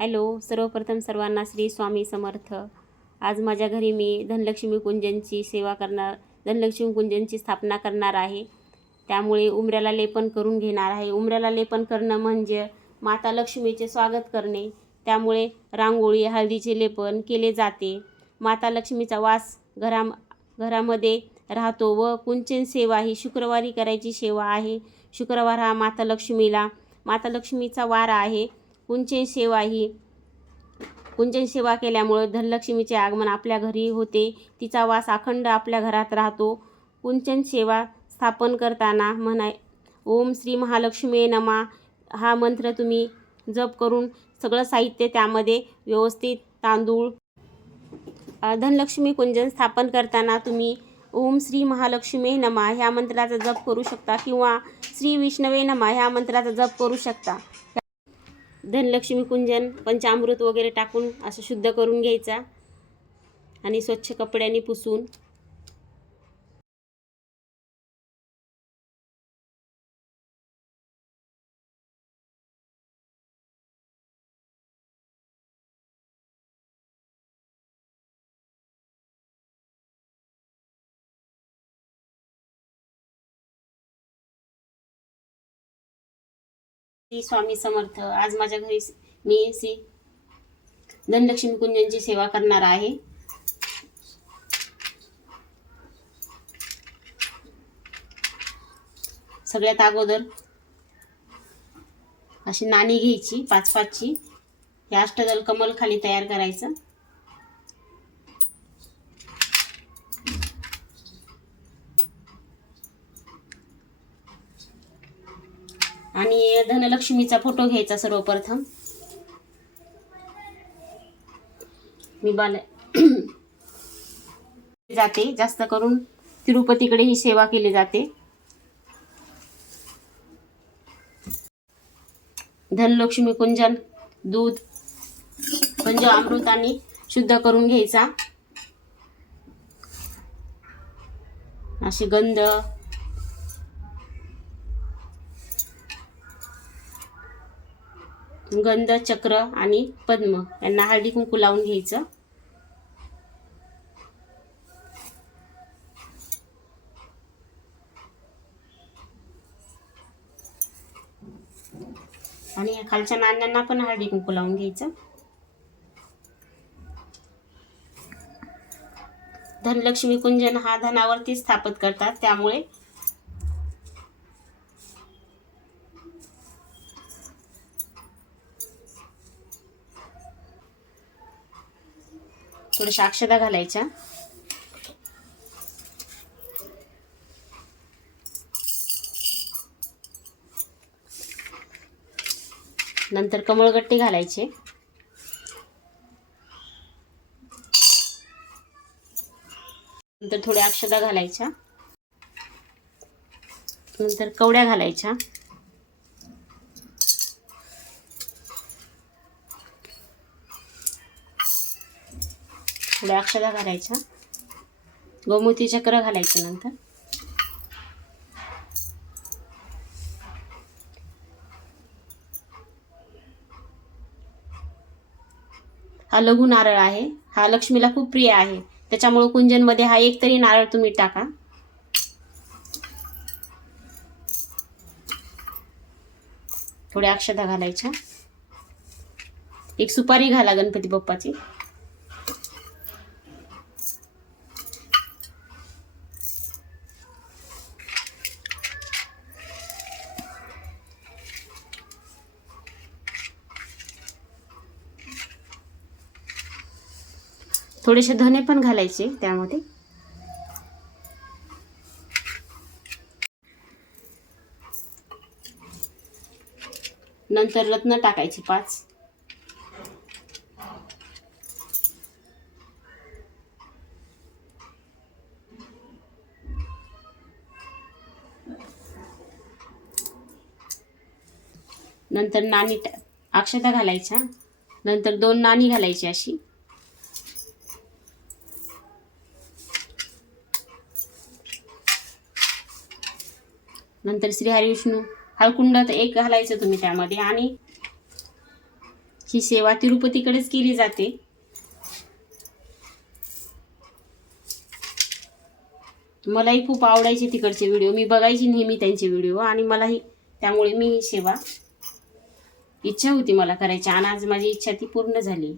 Hello सर्वप्रथम सर्वांना श्री स्वामी समर्थ. आज माझ्या घरी मी धनलक्ष्मी कुंजनची सेवा करणार धनलक्ष्मी कुंजनची स्थापना करणार आहे. त्यामुळे उमऱ्याला लेपन करून घेणार आहे. उमऱ्याला लेपन करणं म्हणजे माता लक्ष्मीचे स्वागत करणे. त्यामुळे रांगोळी हळदीचे लेपन केले जाते. माता लक्ष्मीचा वास घरा घरामध्ये राहतो व कुंचन सेवा ही शुक्रवारी करायची सेवा आहे. शुक्रवार हा माता लक्ष्मीला माता लक्ष्मीचा वार आहे. कुंचन सेवा ही. कुंचन सेवा केल्यामुळे धनलक्ष्मीचे आगमन आपल्या घरी होते. तिचा वास अखंड आपल्या घरात राहतो. कुंचन सेवा स्थापन करताना म्हणाय ओम श्री महालक्ष्मी नमा. हा मंत्र तुम्ही जप करून सगळं साहित्य त्यामध्ये व्यवस्थित तांदूळ धनलक्ष्मी कुंजन स्थापन करताना तुम्ही ओम श्री महालक्ष्मी नमा ह्या मंत्राचा जप करू शकता किंवा श्री विष्णवे नमा ह्या मंत्राचा जप करू शकता. धनलक्ष्मी कुंजन पंचामृत वगैरे टाकून असं शुद्ध करून घ्यायचा. आणि स्वच्छ कपड्याने पुसून श्री स्वामी समर्थ आज माझ्या घरी मी श्री धनलक्ष्मी कुंजनची सेवा करणार आहे. सगळ्यात अगोदर अशी नाणी घ्यायची पाच पाचची हे अष्टदल कमल खाली तयार करायचं. आणि धनलक्ष्मीचा फोटो घ्यायचा सर्वप्रथम. मी बाल जाते जास्त करून तिरुपतीकडे ही सेवा केली जाते. धनलक्ष्मी कुंजन दूध म्हणजे अमृताने शुद्ध करून घ्यायचा. असे गंध गंध चक्र आणि पद्म यांना हळदी कुंकू लावून घ्यायचं. आणि या खालच्या नाण्यांना पण हळदी कुंकू लावून घ्यायचं. धनलक्ष्मी कुंजन हा धनावरती स्थापित करतात त्यामुळे थोड्याशा अक्षदा घालायच्या. नंतर कमळगट्टे घालायचे. नंतर थोड्या अक्षदा घालायच्या. नंतर कवड्या घालायच्या. थोड्या अक्षदा घालायच्या. गोमूती चक्र घालायचं नंतर. हा लघु नारळ आहे. हा लक्ष्मीला खूप प्रिय आहे. त्याच्यामुळे कुंजनमध्ये हा एक तरी नारळ तुम्ही टाका. थोड्या अक्षता घालायच्या. एक सुपारी घाला गणपती बाप्पाची. थोडेसे धने पण घालायचे त्यामध्ये. नंतर रत्न टाकायचे पाच. नंतर नाणी टा- अक्षता घालायच्या. नंतर दोन नाणी घालायची अशी. नंतर श्री हरिविष्णू हळकुंड तर एक घालायचं तुम्ही त्यामध्ये आणि ही सेवा तिरुपतीकडेच केली जाते. मलाही खूप आवडायचे तिकडचे व्हिडिओ. मी बघायची नेहमी त्यांचे व्हिडिओ आणि मलाही त्यामुळे मी ही सेवा इच्छा होती मला करायची आणि आज माझी इच्छा ती पूर्ण झाली.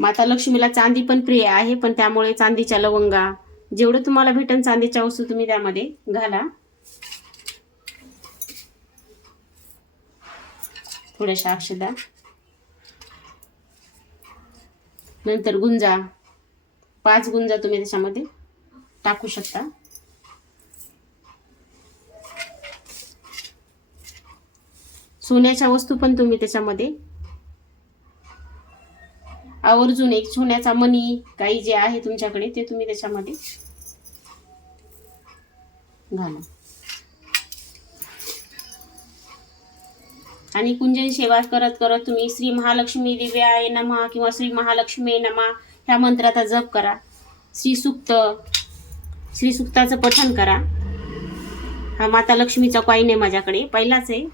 माता लक्ष्मीला चांदी पण प्रिय आहे पण त्यामुळे चांदीच्या लवंगा जेवढं तुम्हाला भेटेल चांदीच्या वस्तू तुम्ही त्यामध्ये घाला. थोड्याशा अक्षदा. नंतर गुंजा. पाच गुंजा तुम्ही त्याच्यामध्ये टाकू शकता. सोन्याच्या वस्तू पण तुम्ही त्याच्यामध्ये आवर्जून एक सोन्याचा मणी काही जे आहे तुमच्याकडे ते तुम्ही त्याच्यामध्ये घाला. आणि कुंजन सेवा करत करत तुम्ही श्री महालक्ष्मी दिव्याय नमा किंवा श्री महालक्ष्मी नमा ह्या मंत्राचा जप करा. श्री सुक्त श्री सुक्ताचं पठन करा. हा माता लक्ष्मीचा कॉईन आहे माझ्याकडे पहिलाच आहे.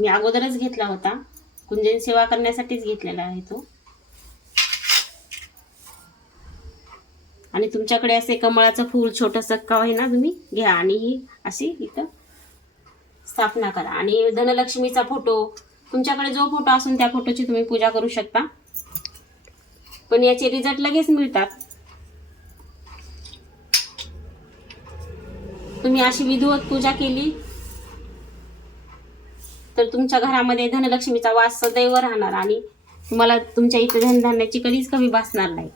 मी अगोदरच घेतला होता. कुंजन सेवा करण्यासाठीच घेतलेला आहे तो. आणि तुमच्याकडे असे कमळाचं फूल छोटंसं का आहे ना तुम्ही? घ्या आणि ही अशी इथं स्थापना करा. आणि धनलक्ष्मीचा फोटो. तुमच्याकडे जो फोटो असून त्या फोटोची तुम्ही पूजा करू शकता. पण याचे रिझल्ट लगेच मिळतात. तुम्ही अशी विधिवत पूजा केली. तर तुमच्या घरामध्ये धनलक्ष्मीचा वास सदैव राहणार आणि तुम्हाला तुमच्या इथे धनधान्याची कधीच कमी भासणार नाही.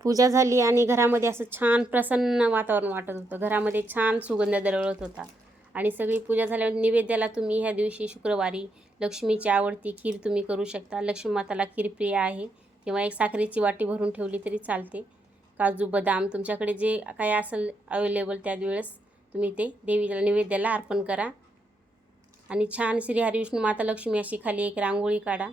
पूजा झाली आणि घरामध्ये असं छान प्रसन्न वातावरण वाटत होतं. घरामध्ये छान सुगंध दरवळत होता. आणि सगळी पूजा झाल्यावर निवेद्याला तुम्ही ह्या दिवशी शुक्रवारी लक्ष्मीची आवडती खीर तुम्ही करू शकता. लक्ष्मी माताला खीर प्रिय आहे. किंवा एक साखरेची वाटी भरून ठेवली तरी चालते. काजू बदाम तुमच्याकडे जे काय असेल अवेलेबल त्यावेळेस तुम्ही ते देवीला नैवेद्याला अर्पण करा. आणि छान श्री हरिविष्णू माता लक्ष्मी अशी खाली एक रांगोळी काढा.